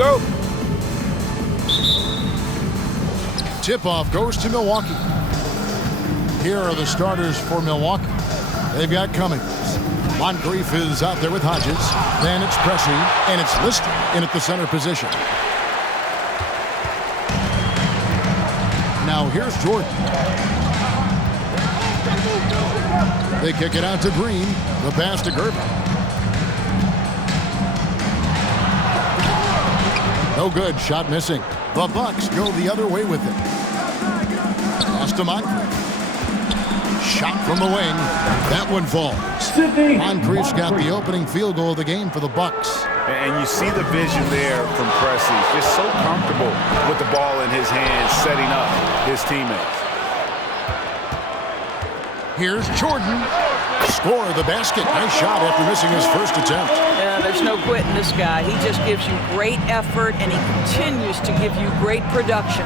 go. Tip-off goes to Milwaukee. Here are the starters for Milwaukee. They've got Cummings. Moncrief is out there with Hodges. Then it's Pressey, and it's Lister in at the center position. Now here's Jordan. They kick it out to Green. The pass to Gervin. No good. Shot missing. The Bucks go the other way with it. Pass to Moncrief. Shot from the wing. That one falls. Moncrief's got the opening field goal of the game for the Bucks. And you see the vision there from Pressey. Just so comfortable with the ball in his hands, setting up his teammates. Here's Jordan. Score the basket. Nice shot after missing his first attempt. Yeah, there's no quitting this guy. He just gives you great effort, and he continues to give you great production.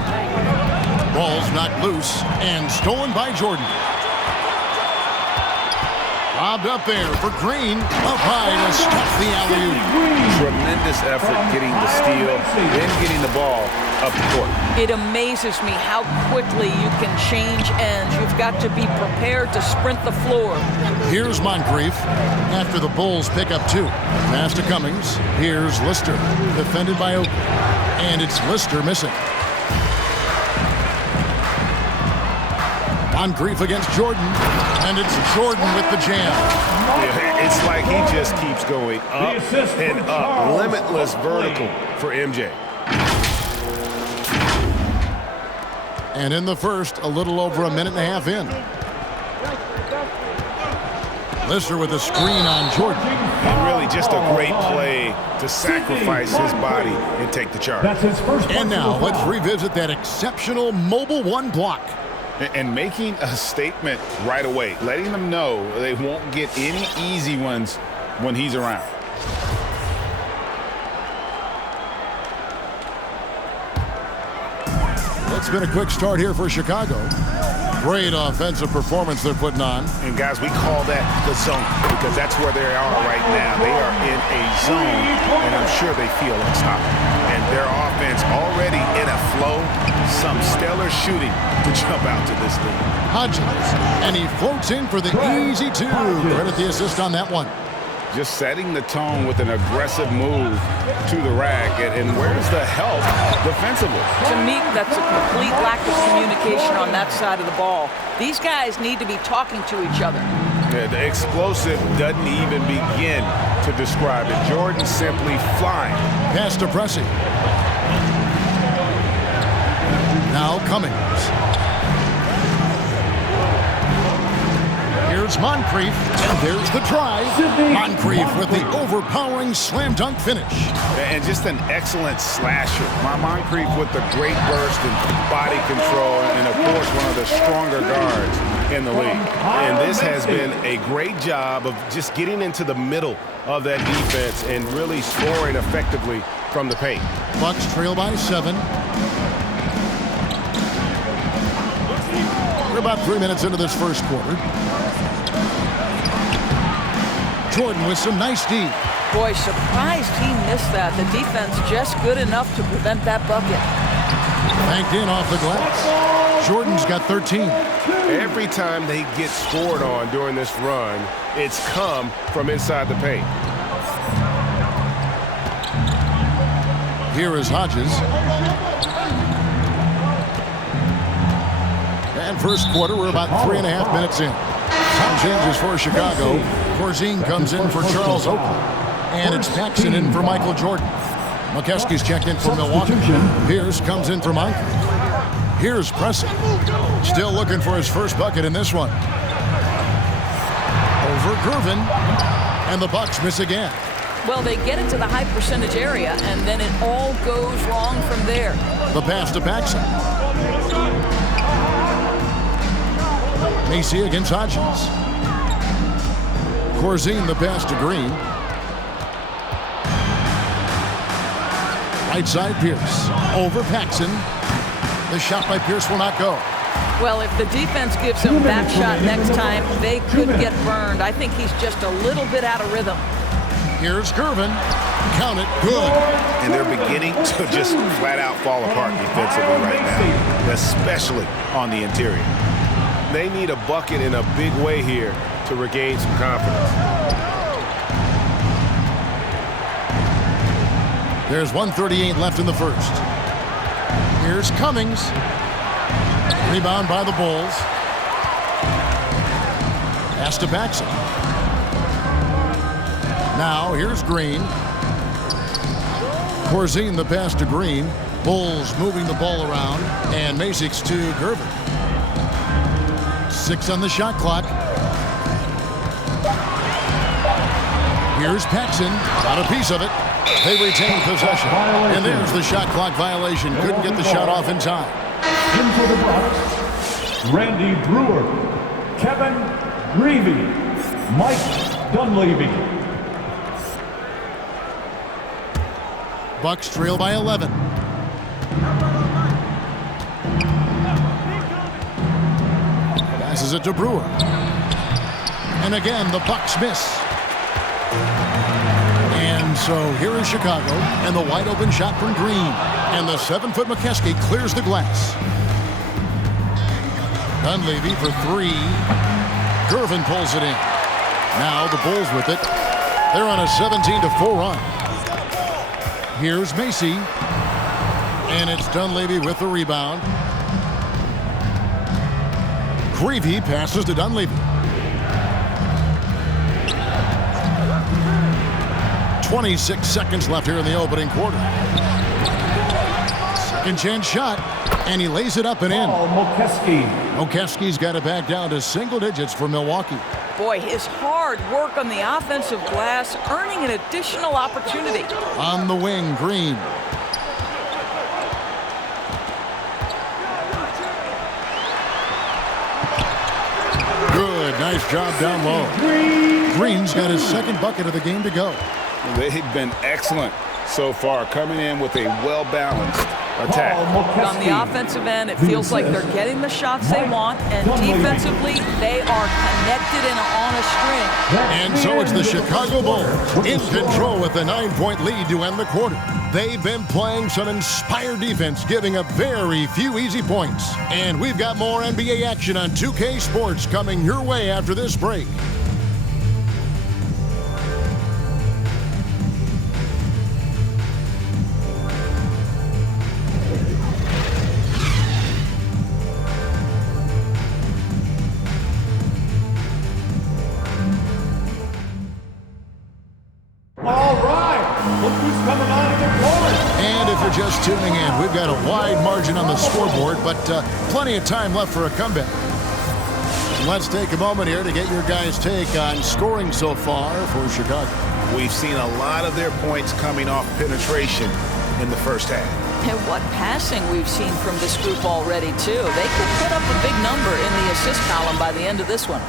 Ball's knocked loose and stolen by Jordan. Lobbed up there for Green. Up high to stuff the alley-oop. Tremendous effort getting the steal, then getting the ball up the court. It amazes me how quickly you can change ends. You've got to be prepared to sprint the floor. Here's Moncrief after the Bulls pick up two. Pass to Cummings. Here's Lister, defended by Oakley. And it's Lister missing. Moncrief against Jordan, and it's Jordan with the jam. Yeah, it's like he just keeps going up and up. Limitless vertical for MJ. And in the first, a little over a minute and a half in. Lister with a screen on Jordan. And really just a great play to sacrifice his body and take the charge. And now let's revisit that exceptional mobile one block. And making a statement right away, letting them know they won't get any easy ones when he's around. It's been a quick start here for Chicago. Great offensive performance they're putting on. And guys, we call that the zone because that's where they are right now. They are in a zone, and I'm sure they feel unstoppable. And their offense already in a flow. Some stellar shooting to jump out to this lead. Hodges, and he floats in for the easy two. Credit the assist on that one. Just setting the tone with an aggressive move to the rack. And where's the help defensively? To me, that's a complete lack of communication on that side of the ball. These guys need to be talking to each other. Yeah, the explosive doesn't even begin to describe it. Jordan simply flying. Pass to Pressey. Now Cummings. Here's Moncrief, and there's the drive. Moncrief with the overpowering slam dunk finish. And just an excellent slasher. Moncrief with the great burst and body control, and of course one of the stronger guards in the league. And this has been a great job of just getting into the middle of that defense and really scoring effectively from the paint. Bucks trail by 7. We're about 3 minutes into this first quarter. Jordan with some nice D. Boy, surprised he missed that. The defense just good enough to prevent that bucket. Banked in off the glass. Jordan's got 13. Every time they get scored on during this run, it's come from inside the paint. Here is Hodges. And first quarter, we're about 3.5 minutes in. Some changes for Chicago. Corzine comes in for Charles Oakley. And it's Paxson in for Michael Jordan. McKeskey's checked in for Milwaukee. Pierce comes in for Mike. Here's Pressey. Still looking for his first bucket in this one. Over Gervin. And the Bucks miss again. Well, they get into the high percentage area, and then it all goes wrong from there. The pass to Paxson. Macy against Hodges. Corzine the pass to Green. Right side Pierce. Over Paxson. The shot by Pierce will not go. Well, if the defense gives him that shot next time, they could get burned. I think he's just a little bit out of rhythm. Here's Gervin. Count it. Good. And they're beginning to just flat out fall apart defensively right now, especially on the interior. They need a bucket in a big way here to regain some confidence. There's 1:38 left in the first. Here's Cummings. Rebound by the Bulls. Pass to Paxson. Now here's Green. Corzine the pass to Green. Bulls moving the ball around. And Masic's to Gervin. 6 on the shot clock. Here's Paxson. Got a piece of it. They retain possession. And there's the shot clock violation. Couldn't get the shot off in time. In for the Bucks, Randy Brewer, Kevin Greavy, Mike Dunleavy. Bucks trail by 11. Passes it to Brewer. And again, the Bucks miss. And so here is Chicago, and the wide open shot from Green. And the 7-foot McKeskey clears the glass. Dunleavy for 3. Gervin pulls it in. Now the Bulls with it. They're on a 17-4 run. Here's Macy. And it's Dunleavy with the rebound. Greavy passes to Dunleavy. 26 seconds left here in the opening quarter. Second chance shot, and he lays it up and in. Mokeski's got it back down to single digits for Milwaukee. Boy, his hard work on the offensive glass earning an additional opportunity. On the wing, Green. Good, nice job down low. Green's got his second bucket of the game to go. They've been excellent so far, coming in with a well-balanced attack. On the offensive end, it feels like they're getting the shots they want, and defensively, they are connected and on a string. And so it's the Chicago Bulls in control with a 9-point lead to end the quarter. They've been playing some inspired defense, giving up very few easy points. And we've got more NBA action on 2K Sports coming your way after this break. Just tuning in, we've got a wide margin on the scoreboard, but plenty of time left for a comeback. Let's take a moment here to get your guys' take on scoring so far for Chicago. We've seen a lot of their points coming off penetration in the first half. And what passing we've seen from this group already, too. They could put up a big number in the assist column by the end of this one.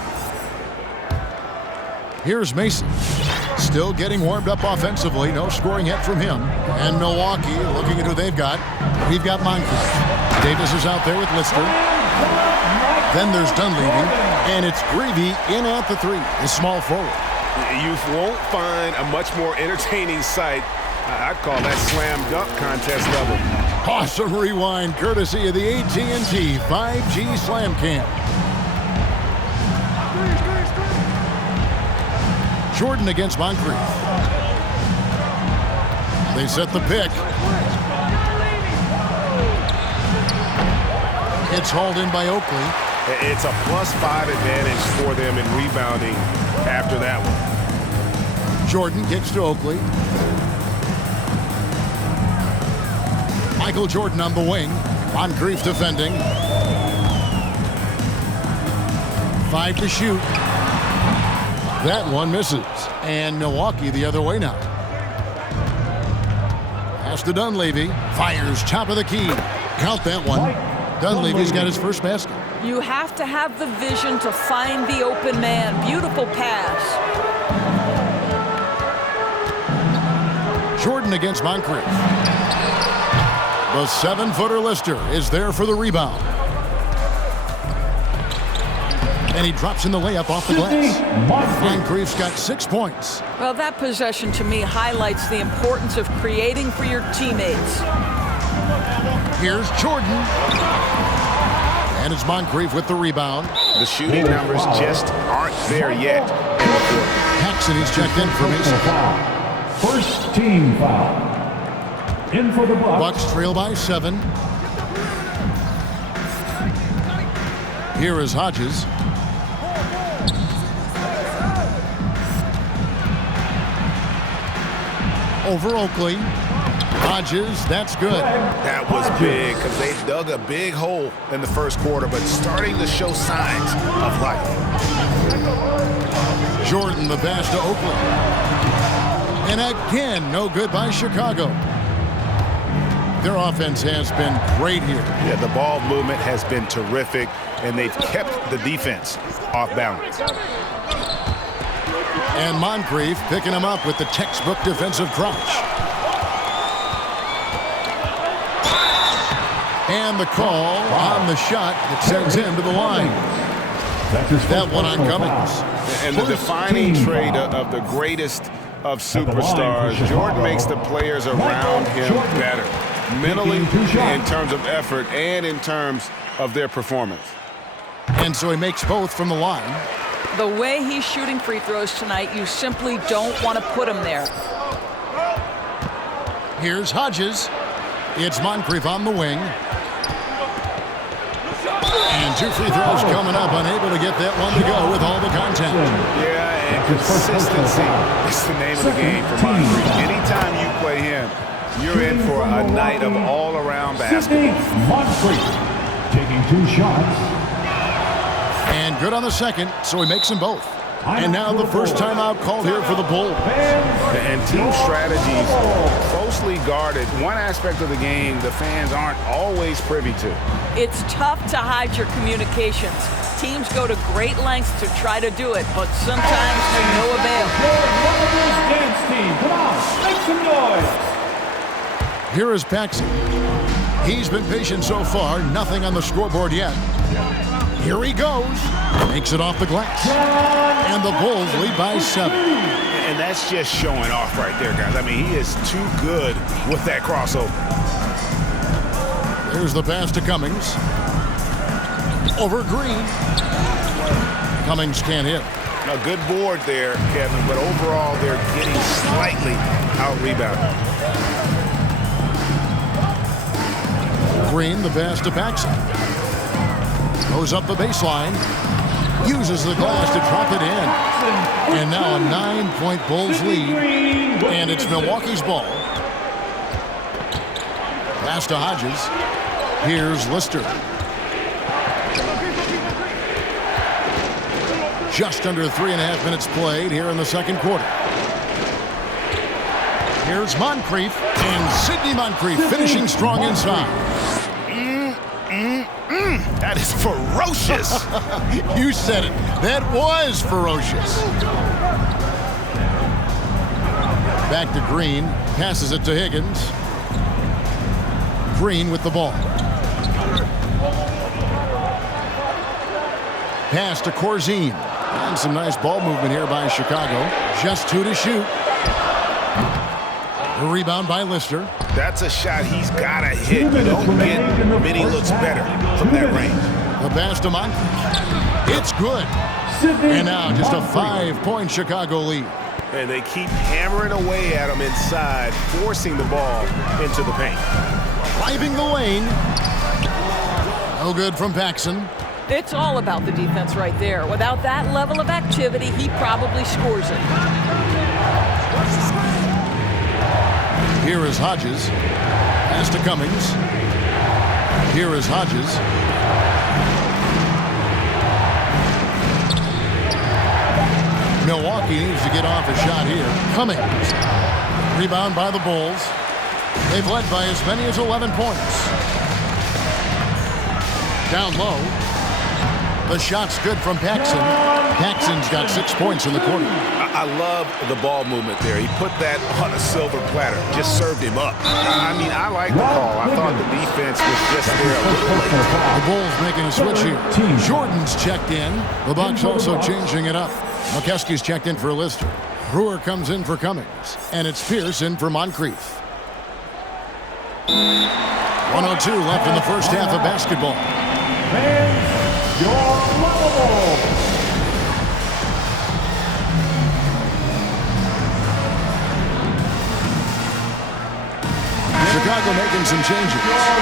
Here's Mason. Still getting warmed up offensively. No scoring yet from him. And Milwaukee looking at who they've got. We've got Moncrief. Davis is out there with Lister. Then there's Dunleavy. And it's Greavy in at the 3, the small forward. You won't find a much more entertaining sight. I'd call that slam dunk contest level. Awesome rewind courtesy of the AT&T 5G Slam Cam. Jordan against Moncrief. They set the pick. It's hauled in by Oakley. It's a +5 advantage for them in rebounding after that one. Jordan kicks to Oakley. Michael Jordan on the wing. Moncrief defending. 5 to shoot. That one misses. And Milwaukee the other way now. Pass to Dunleavy. Fires top of the key. Count that one. Dunleavy's got his first basket. You have to have the vision to find the open man. Beautiful pass. Jordan against Moncrief. The 7-footer Lister is there for the rebound. And he drops in the layup off the glass. Moncrief's got 6 points. Well, that possession to me highlights the importance of creating for your teammates. Here's Jordan. And it's Moncrief with the rebound. The shooting numbers just aren't there yet in the court. Paxson, he's checked in for Mason. First team foul. In for the Bucks. Bucks trail by 7. Here is Hodges. Over Oakley. Hodges, that's good. That was big because they dug a big hole in the first quarter, but starting to show signs of life. Jordan, the pass to Oakley. And again, no good by Chicago. Their offense has been great here. Yeah, the ball movement has been terrific, and they've kept the defense off balance. And Moncrief picking him up with the textbook defensive crouch. And the call on the shot that sends him to the line. That one on Cummings. And the defining trait of the greatest of superstars, Jordan makes the players around him better. Mentally, in terms of effort, and in terms of their performance. And so he makes both from the line. The way he's shooting free throws tonight, you simply don't want to put him there. Here's Hodges. It's Moncrief on the wing. And 2 free throws coming up, unable to get that one to go with all the contact. Yeah, and consistency is the name of the game for Moncrief. Anytime you play him, you're in for a night of all-around basketball. Moncrief taking 2 shots. And good on the second, so he makes them both. And now the first timeout called here for the Bulls. And team strategies closely guarded. One aspect of the game the fans aren't always privy to. It's tough to hide your communications. Teams go to great lengths to try to do it, but sometimes to no avail. Dance team, come on, make some noise. Here is Paxson. He's been patient so far, nothing on the scoreboard yet. Here he goes. Makes it off the glass. And the Bulls lead by 7. And that's just showing off right there, guys. I mean, he is too good with that crossover. There's the pass to Cummings. Over Green. Cummings can't hit. A good board there, Kevin, but overall they're getting slightly out-rebounded. Green, the pass to Paxson. Goes up the baseline. Uses the glass to drop it in. And now a 9-point Bulls lead. And it's Milwaukee's ball. Pass to Hodges. Here's Lister. Just under 3.5 minutes played here in the second quarter. Here's Moncrief. And Sidney Moncrief finishing strong inside. That is ferocious. You said it. That was ferocious. Back to Green. Passes it to Higgins. Green with the ball. Pass to Corzine. And some nice ball movement here by Chicago. Just 2 to shoot. A rebound by Lister. That's a shot he's got to hit. You don't get many looks better from that range. The pass to Moncrief. It's good. And now just a 5-point Chicago lead. And they keep hammering away at him inside, forcing the ball into the paint. Driving the lane. No good from Paxson. It's all about the defense right there. Without that level of activity, he probably scores it. Here is Hodges. Pass to Cummings. Here is Hodges. Milwaukee needs to get off a shot here. Cummings. Rebound by the Bulls. They've led by as many as 11 points. Down low. The shot's good from Paxson. Paxson's got 6 points in the quarter. I love the ball movement there. He put that on a silver platter, just served him up. I mean, I like the call. I thought the defense was just there a little late. The Bulls making a switch here. Jordan's checked in. The Bucks also changing it up. McKeskey's checked in for Lister. Brewer comes in for Cummings. And it's Pierce in for Moncrief. 1:02 left in the first half of basketball. Fans, your level. Chicago making some changes.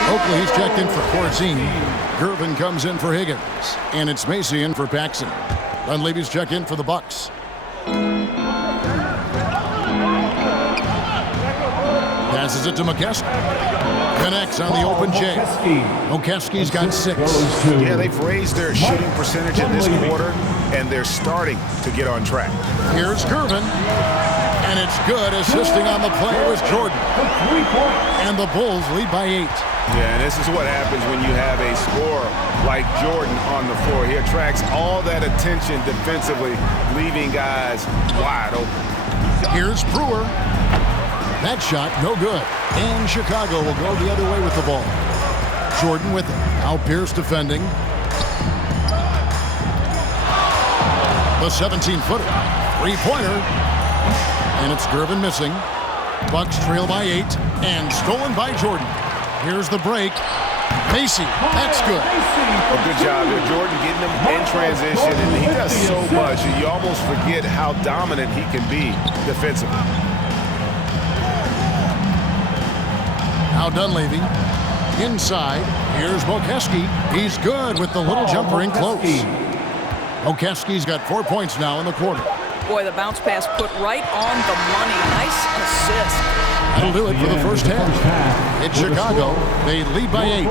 Oakley's checked in for Corzine. Gervin comes in for Higgins. And it's Macy in for Paxson. Dunleavy's checked in for the Bucks. Passes it to McKeskey. Connects on the open J. O'Keskey's got 6. Yeah, they've raised their shooting percentage in this quarter, and they're starting to get on track. Here's Gervin. And it's good. Assisting on the play was Jordan. And the Bulls lead by 8. Yeah, and this is what happens when you have a scorer like Jordan on the floor. He attracts all that attention defensively, leaving guys wide open. Here's Brewer. That shot, no good. And Chicago will go the other way with the ball. Jordan with it. Now Pierce defending. The 17-footer. Three-pointer. And it's Gervin missing. Bucks trail by 8. And stolen by Jordan. Here's the break. Macy. That's good. A good job there. Jordan getting him in transition. And he does so much. You almost forget how dominant he can be defensively. Now Dunleavy. Inside. Here's O'Keskey. He's good with the little jumper in close. O'Keskey's got 4 points now in the quarter. Boy, the bounce pass put right on the money. Nice assist. That'll do it for the first half. It's Chicago. They lead by 8.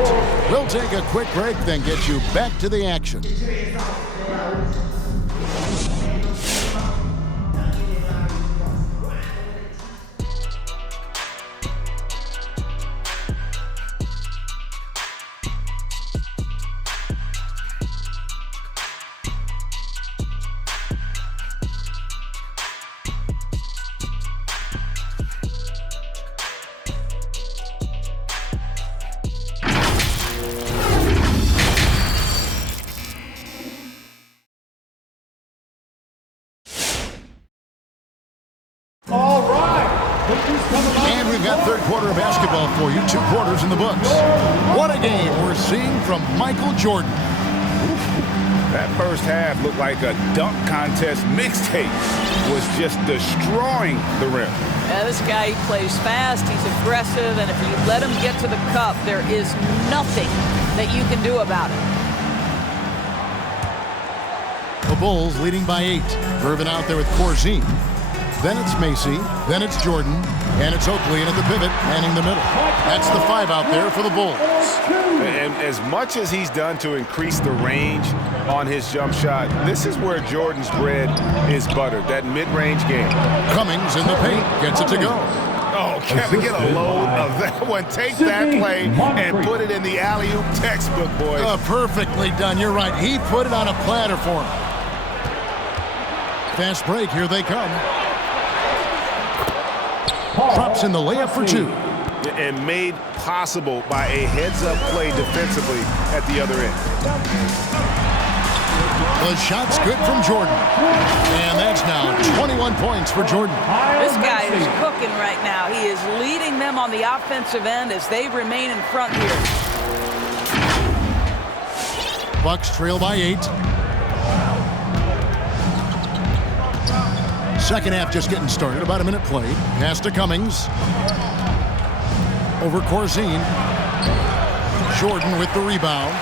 We'll take a quick break, then get you back to the action. And we've got third quarter of basketball for you. 2 quarters in the books. What a game we're seeing from Michael Jordan. That first half looked like a dunk contest mixtape. Was just destroying the rim. Yeah, this guy, he plays fast, he's aggressive, and if you let him get to the cup, there is nothing that you can do about it. The Bulls leading by 8. Gervin out there with Corzine. Then it's Macy. Then it's Jordan. And it's Oakley in at the pivot, manning the middle. That's the 5 out there for the Bulls. And as much as he's done to increase the range on his jump shot, this is where Jordan's bread is buttered, that mid-range game. Cummings in the paint. Gets it to go. Oh, can we get a load of that one? Take that play and put it in the alley-oop textbook, boys. Perfectly done. You're right. He put it on a platter for him. Fast break. Here they come. Drops in the layup for 2. And made possible by a heads-up play defensively at the other end. The shot's good from Jordan. And that's now 21 points for Jordan. This guy is cooking right now. He is leading them on the offensive end as they remain in front here. Bucks trail by 8. Second half just getting started. About a minute played. Pass to Cummings. Over Corzine. Jordan with the rebound.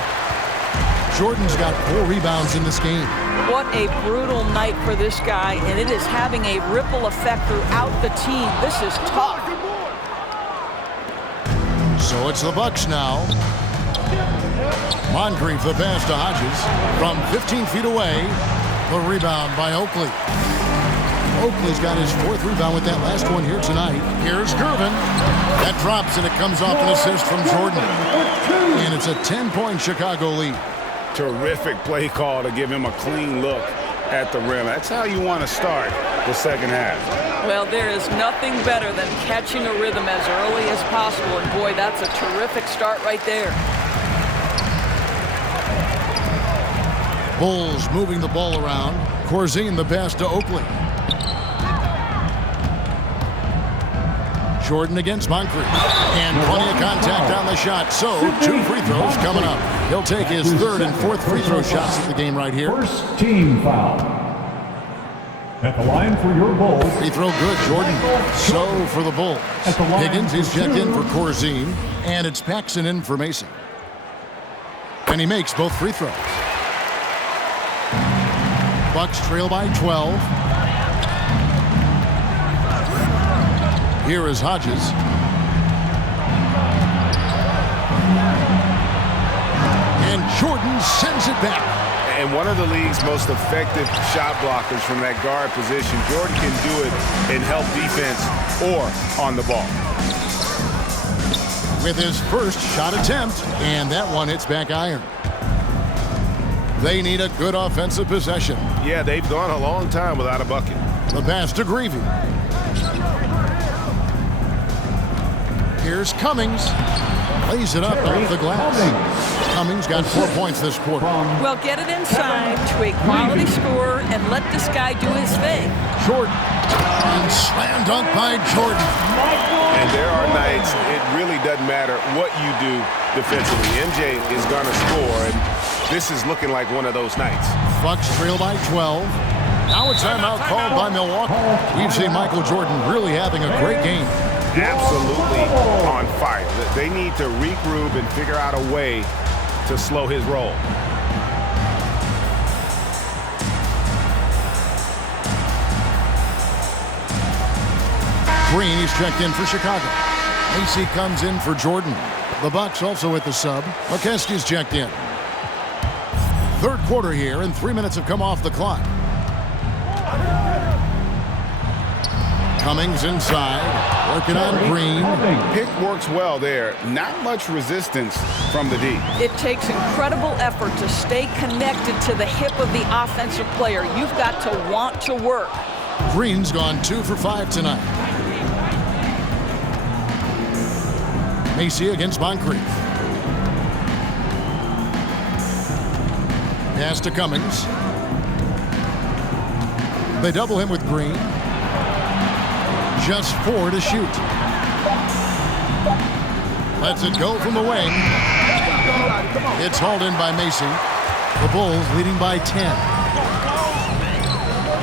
Jordan's got 4 rebounds in this game. What a brutal night for this guy, and it is having a ripple effect throughout the team. This is tough. So it's the Bucks now. Moncrief the pass to Hodges. From 15 feet away, the rebound by Oakley. Oakley's got his 4th rebound with that last one here tonight. Here's Gervin. That drops, and it comes off an assist from Jordan. And it's a 10-point Chicago lead. Terrific play call to give him a clean look at the rim. That's how you want to start the second half. Well, there is nothing better than catching a rhythm as early as possible, and boy, that's a terrific start right there. Bulls moving the ball around. Corzine the pass to Oakley. Jordan against Moncrief. And plenty of contact on the shot. So, 2 free throws coming up. He'll take his 3rd and 4th free throw shots at the game right here. First team foul. At the line for your Bulls. Free throw good, Jordan. So for the Bulls. Higgins is checked in for Corzine. And it's Paxson in for Macy. And he makes both free throws. Bucks trail by 12. Here is Hodges. And Jordan sends it back. And one of the league's most effective shot blockers from that guard position. Jordan can do it in help defense or on the ball. With his first shot attempt, and that one hits back iron. They need a good offensive possession. Yeah, they've gone a long time without a bucket. The pass to Greavy. Here's Cummings. Lays it up off the glass. Cummings got 4 points this quarter. Well, get it inside to a quality scorer and let this guy do his thing. Jordan. And slam dunk by Jordan. And there are nights it really doesn't matter what you do defensively. MJ is going to score, and this is looking like one of those nights. Bucks trail by 12. Now a timeout called by Milwaukee. We've seen Michael Jordan really having a great game. Absolutely on fire. They need to regroup and figure out a way to slow his roll. Green is checked in for Chicago. Macy comes in for Jordan. The Bucks also at the sub. McKeskey's checked in. 3rd quarter here, and 3 minutes have come off the clock. Cummings inside, working on Green. Pick works well there. Not much resistance from the D. It takes incredible effort to stay connected to the hip of the offensive player. You've got to want to work. Green's gone 2 for 5 tonight. Macy against Moncrief. Pass to Cummings. They double him with Green. Just 4 to shoot. Lets it go from the wing. It's hauled in by Macy. The Bulls leading by 10.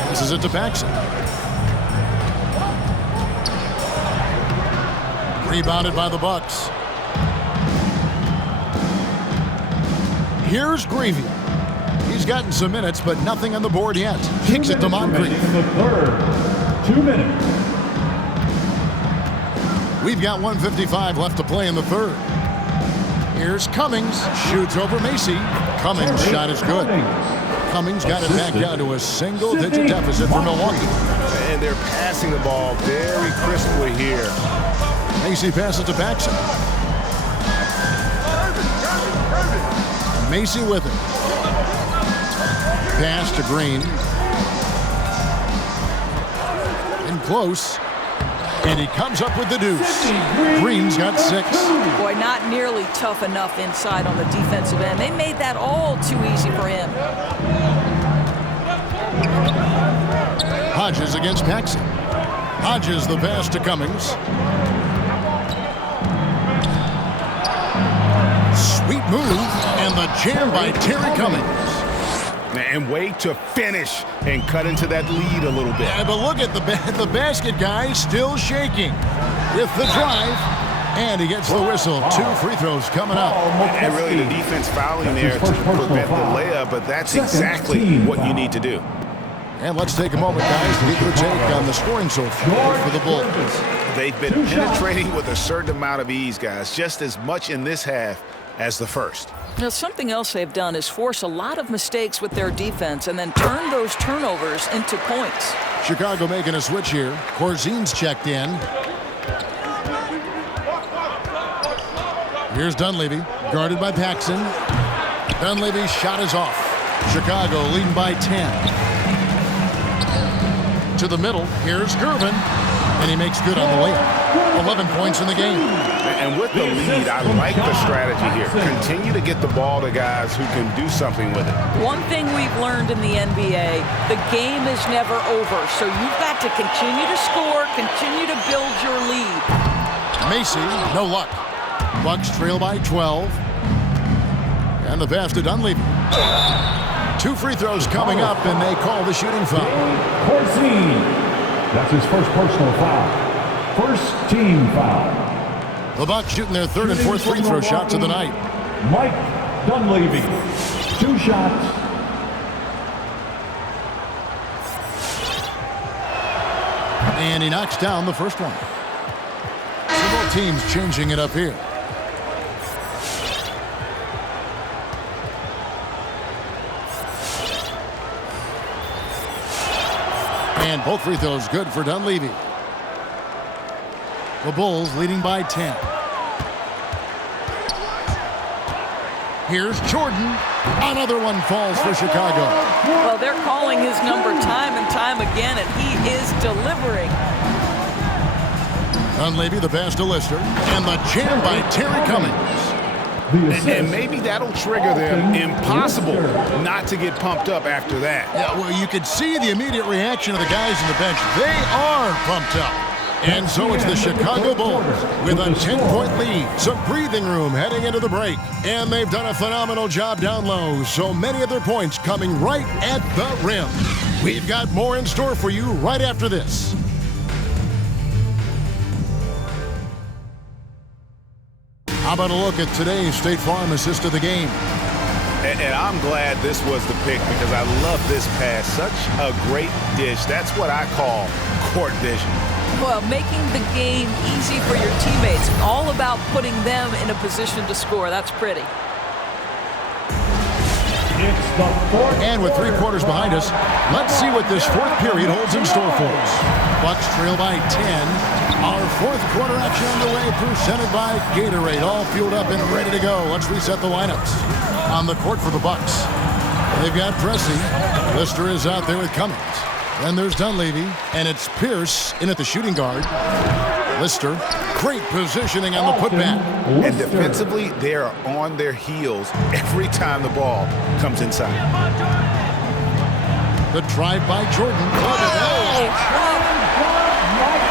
Passes it to Paxson. Rebounded by the Bucks. Here's Greavy. He's gotten some minutes, but nothing on the board yet. Kicks it to Moncrief. In the 3rd. 2 minutes. We've got 1:55 left to play in the 3rd. Here's Cummings. Shoots over Macy. Cummings' shot is good. Cummings got it back down to a single-digit deficit for Milwaukee. And they're passing the ball very crisply here. Macy passes to Paxson. Macy with it. Pass to Green. In close. And he comes up with the deuce. Green's got 6. Boy, not nearly tough enough inside on the defensive end. They made that all too easy for him. Hodges against Paxson. Hodges the pass to Cummings. Sweet move, and the jam by Terry Cummings. And way to finish and cut into that lead a little bit. Yeah, but look at the basket guy still shaking with the drive. And he gets the whistle. 2 free throws coming up. And really the defense fouling there to prevent the layup, but that's exactly what you need to do. And let's take a moment, guys, to get your take on the scoring so far for the Bulls. They've been penetrating with a certain amount of ease, guys, just as much in this half as the first. Now, something else they've done is force a lot of mistakes with their defense and then turn those turnovers into points. Chicago making a switch here. Corzine's checked in. Here's Dunleavy, guarded by Paxson. Dunleavy's shot is off. Chicago leading by 10. To the middle, here's Gervin, and he makes good on the layup. 11 points in the game. And with the lead, I like the strategy here. Continue to get the ball to guys who can do something with it. One thing we've learned in the NBA, the game is never over, so you've got to continue to score, continue to build your lead. Macy, no luck. Bucks trail by 12. And the pass to Dunleavy. 2 free throws coming up, and they call the shooting foul. Corzine. That's his first personal foul. First team foul. The Bucks shooting their 3rd and 4th free throw shots of the night. Mike Dunleavy. 2 shots. And he knocks down the first one. So both teams changing it up here. And both free throws good for Dunleavy. The Bulls leading by 10. Here's Jordan. Another one falls for Chicago. Well, they're calling his number time and time again, and he is delivering. Dunleavy, the pass to Lister. And the jam by Terry Cummings. And maybe that'll trigger them. Impossible not to get pumped up after that. Yeah, well, you could see the immediate reaction of the guys on the bench. They are pumped up. And so it's the Chicago Bulls with a 10-point lead. Some breathing room heading into the break. And they've done a phenomenal job down low. So many of their points coming right at the rim. We've got more in store for you right after this. How about a look at today's State Farm assist of the game? And I'm glad this was the pick because I love this pass. Such a great dish. That's what I call court vision. Well, making the game easy for your teammates. All about putting them in a position to score. That's pretty. It's the fourth. And with 3 quarters behind us, let's see what this 4th period holds in store for us. Bucks trail by 10. Our 4th quarter action underway, presented by Gatorade. All fueled up and ready to go. Let's reset the lineups. On the court for the Bucks, they've got Pressey. Lister is out there with Cummings. Then there's Dunleavy, and it's Pierce in at the shooting guard. Lister, great positioning on the putback. And defensively, they are on their heels every time the ball comes inside. The drive by Jordan.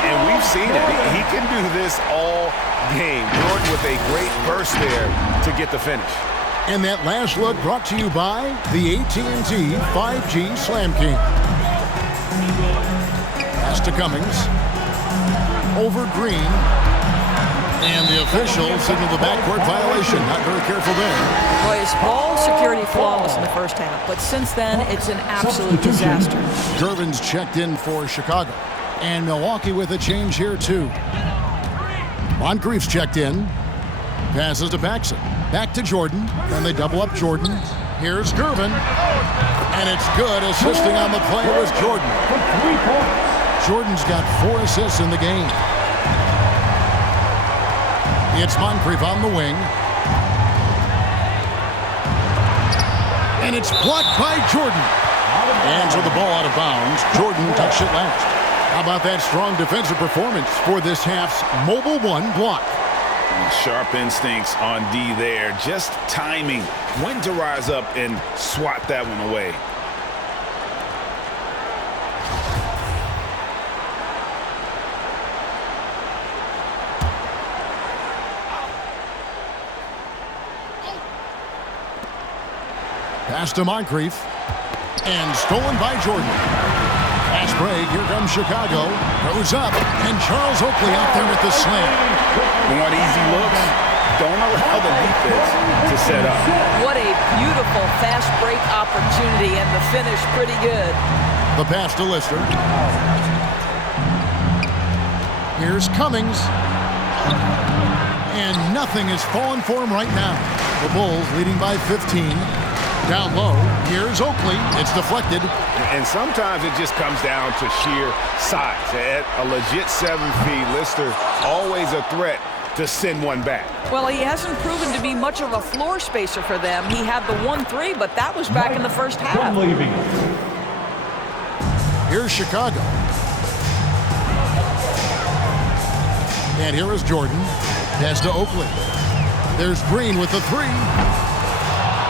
And we've seen it. He can do this all game. Jordan with a great burst there to get the finish. And that last look brought to you by the AT&T 5G Slam King. Pass to Cummings. Over Green. And the official signaled the backcourt violation. Not very careful there. Boy, his ball security flawless in the first half, but since then, it's an absolute disaster. Gervin's checked in for Chicago. And Milwaukee with a change here, too. Moncrief's checked in. Passes to Paxson. Back to Jordan. Then they double up Jordan. Here's Gervin. And it's good. Assisting on the play was Jordan. Jordan's got 4 assists in the game. It's Moncrief on the wing. And it's blocked by Jordan. And so the ball out of bounds. Jordan touched it last. How about that strong defensive performance for this half's Mobile One block? Sharp instincts on D there. Just timing when to rise up and swat that one away. Pass to Moncrief. And stolen by Jordan. Pass break. Here comes Chicago. Goes up. And Charles Oakley out there with the slam. You want easy looks? Don't allow the defense to set up. What a beautiful fast break opportunity, and the finish pretty good. The pass to Lister. Here's Cummings. And nothing is falling for him right now. The Bulls leading by 15. Down low, here's Oakley. It's deflected. And sometimes it just comes down to sheer size. At a legit 7 feet, Lister always a threat to send one back. Well, he hasn't proven to be much of a floor spacer for them. He had the 1-3, but that was back in the first half. Here's Chicago. And here is Jordan. Pass to Oakley. There's Green with the 3.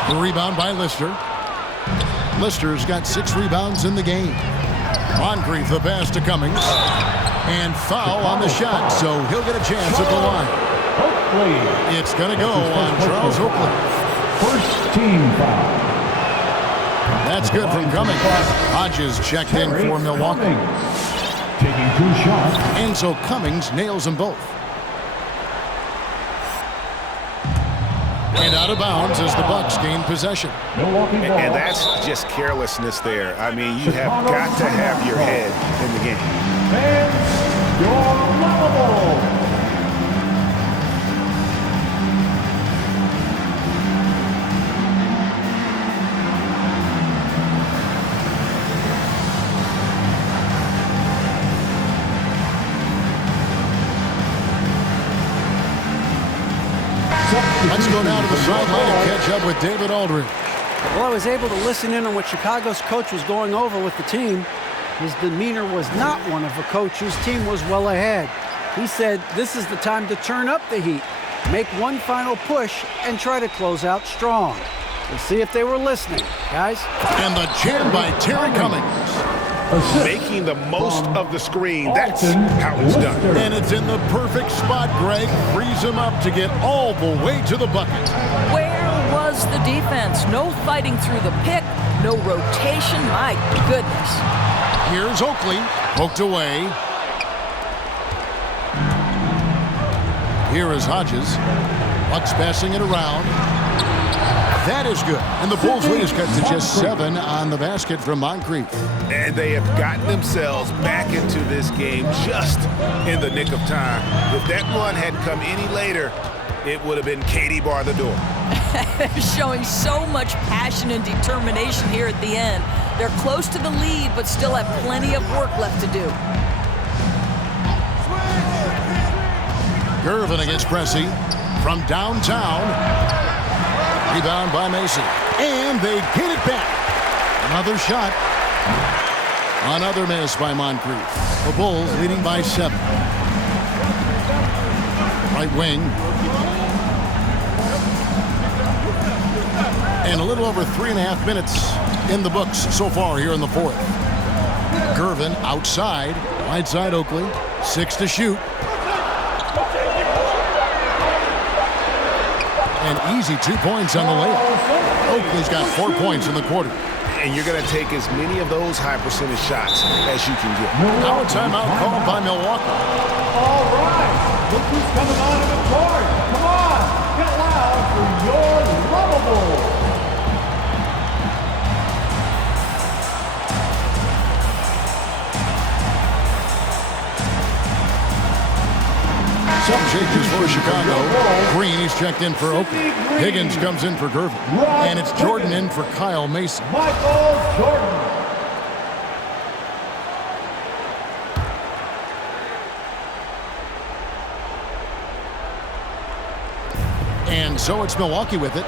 The rebound by Lister. Lister's got 6 rebounds in the game. Moncrief the pass to Cummings. And foul on the shot, so he'll get a chance at the line. Oakley. It's going to go on Charles Oakley. First team foul. That's good from Cummings. Hodges checked in for Milwaukee. Taking 2 shots. And so Cummings nails them both. And out of bounds as the Bucks gain possession. And that's just carelessness there. I mean, you have got to have your head in the game. Fans, you're lovable. Let's go now to the sideline and catch up with David Aldridge. Well, I was able to listen in on what Chicago's coach was going over with the team. His demeanor was not one of a coach whose team was well ahead. He said this is the time to turn up the heat, make one final push, and try to close out strong. Let's see if they were listening, guys. And the jam by Terry Cummings. Making the most of the screen. That's how it's done. And it's in the perfect spot, Greg. Frees him up to get all the way to the bucket. Where was the defense? No fighting through the pick, no rotation. My goodness. Here's Oakley, poked away. Here is Hodges. Bucks passing it around. That is good. And the Bulls lead is cut to just 7 on the basket from Moncrief. And they have gotten themselves back into this game just in the nick of time. If that run had come any later, it would have been Katie bar the door. Showing so much passion and determination here at the end. They're close to the lead, but still have plenty of work left to do. Gervin against Pressey from downtown. Rebound by Mason. And they get it back. Another shot. Another miss by Moncrief. The Bulls leading by 7. Right wing. And a little over 3.5 minutes in the books so far here in the 4th. Gervin outside. Right side Oakley. 6 to shoot. An easy 2 points on the layup. Oakley's got 4 points in the quarter. And you're going to take as many of those high percentage shots as you can get. Now a timeout called by Milwaukee. All right. Look who's coming onto the court. Come on. Get loud for your lovable. Some changes for Chicago. Green, he's checked in for Oakley. Higgins comes in for Gervin. And it's Jordan in for Kyle Mason. Michael Jordan. And so it's Milwaukee with it.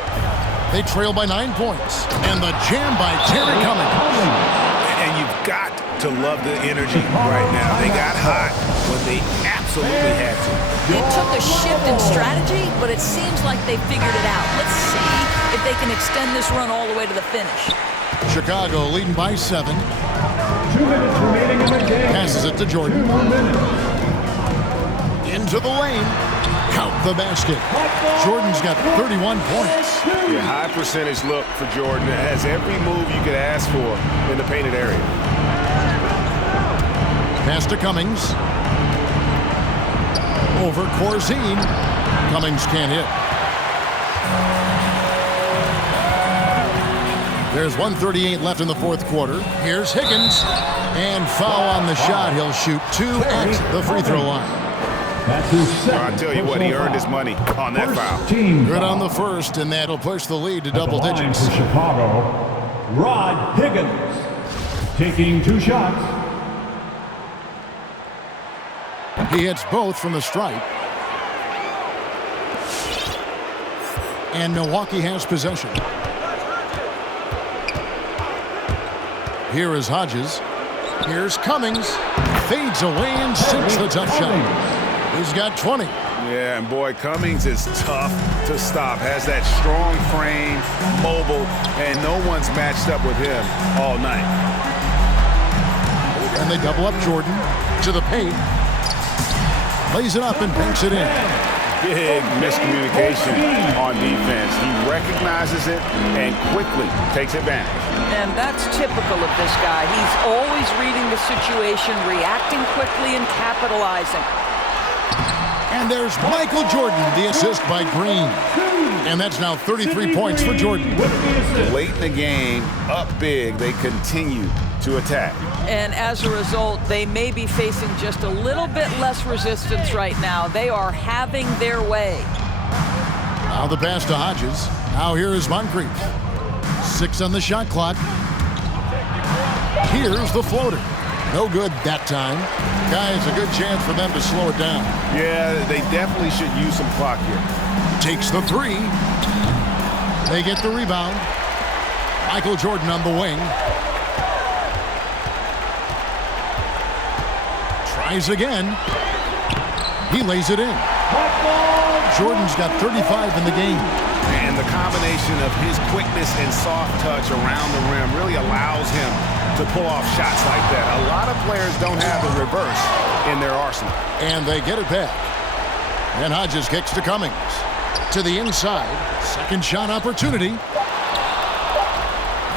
They trail by 9 points. And the jam by Terry Cummings. And you've got to love the energy right now. They got hot when they absolutely had to. It took a shift in strategy, but it seems like they figured it out. Let's see if they can extend this run all the way to the finish. Chicago leading by 7. 2 minutes remaining in the game. Passes it to Jordan. 2 more minutes. Into the lane. Count the basket. Jordan's got 31 points. Your high percentage look for Jordan. It has every move you could ask for in the painted area. Pass to Cummings. Over Corzine. Cummings can't hit. There's 1:38 left in the 4th quarter. Here's Higgins. And foul on the shot. He'll shoot 2 at the free throw line. That's his second. I'll tell you what, he earned his money on that foul. Team Good on the first, and that'll push the lead to double digits. For Chicago, Rod Higgins taking 2 shots. He hits both from the stripe. And Milwaukee has possession. Here is Hodges. Here's Cummings. Fades away and sinks the tough shot. He's got 20. Yeah, and boy, Cummings is tough to stop. Has that strong frame, mobile, and no one's matched up with him all night. And they double up Jordan to the paint. Lays it up and banks it in. Big miscommunication on defense. He recognizes it and quickly takes advantage. And that's typical of this guy. He's always reading the situation, reacting quickly, and capitalizing. And there's Michael Jordan, the assist by Green. And that's now 33 points for Jordan. Late in the game, up big, they continue to attack. And as a result, they may be facing just a little bit less resistance right now. They are having their way. Now the pass to Hodges. Now here is Moncrief. 6 on the shot clock. Here's the floater. No good that time. Guys, a good chance for them to slow it down. Yeah, they definitely should use some clock here. Takes the 3. They get the rebound. Michael Jordan on the wing. Tries again. He lays it in. Jordan's got 35 in the game. And the combination of his quickness and soft touch around the rim really allows him to pull off shots like that. A lot of players don't have the reverse in their arsenal. And they get it back. And Hodges kicks to Cummings. To the inside. Second shot opportunity.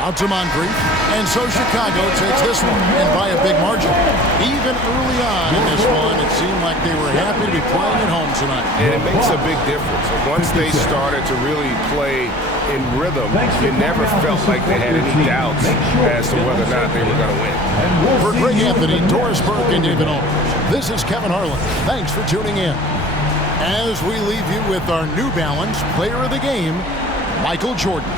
Out to Moncrief. And so Chicago takes this one, and by a big margin. Even early on in this one, it seemed like they were happy to be playing at home tonight. And it makes a big difference. Once they started to really play in rhythm, it never felt like they had any doubts as to whether or not they were going to win. For Greg Anthony, Doris Burke, and David Owens, this is Kevin Harlan. Thanks for tuning in. As we leave you with our New Balance Player of the Game, Michael Jordan.